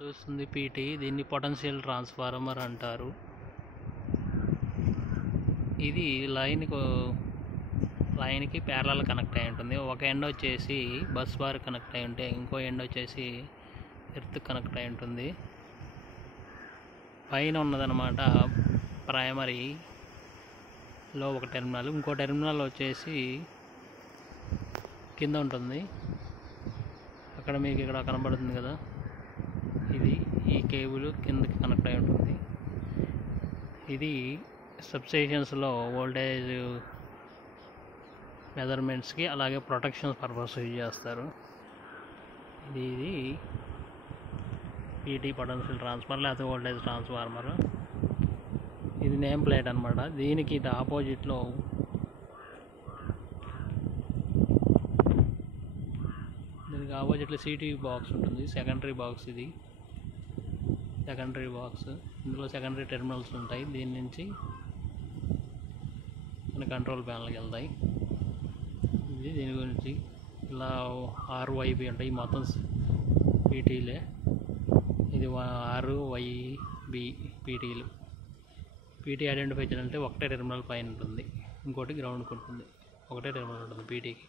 చూస్తుంది పీటీ. దీన్ని potential transformer అంటారు. ఇది లైన్కి ప్యారలల్ కనెక్ట్ అయి ఉంటుంది. ఒక ఎండ్ వచ్చేసి బస్ బార్ కనెక్ట్ అయి ఉంటే ఇంకో ఎండ్ వచ్చేసి ఎర్త్ కనెక్ట్ అయి ఉంటుంది. పైన ఉన్నదన్నమాట ప్రైమరీలో ఒక టెర్మినల్, ఇంకో టెర్మినల్ వచ్చేసి కింద ఉంటుంది. అక్కడ మీకు ఇక్కడ కనబడుతుంది కదా, ఇది ఈ కేబుల్ కిందకి కనెక్ట్ అయి ఉంటుంది. ఇది సబ్స్టేషన్స్లో వోల్టేజ్ మెజర్మెంట్స్కి అలాగే ప్రొటెక్షన్ పర్పస్ యూజ్ చేస్తారు. ఇది పీటీ పొటెన్షియల్ ట్రాన్స్ఫార్మర్ లేకపోతే వోల్టేజ్ ట్రాన్స్ఫార్మర్. ఇది నేమ్ ప్లేట్ అనమాట. దీనికి ఇది ఆపోజిట్లో సిటీ బాక్స్ ఉంటుంది. సెకండరీ బాక్స్, ఇది సెకండరీ బాక్స్. ఇందులో సెకండరీ టెర్మినల్స్ ఉంటాయి. దీని నుంచి మన కంట్రోల్ ప్యానల్కి వెళ్తాయి. ఇది దీని గురించి ఇలా RYB ఉంటాయి. మొత్తం పీటీలే. ఇది RYB పీటీలు. పీటీ ఐడెంటిఫై చేయాలంటే ఒకటే టెర్మినల్ పైన ఉంటుంది, ఇంకోటి గ్రౌండ్కి ఉంటుంది. ఒకటే టెర్మినల్ ఉంటుంది పీటీకి.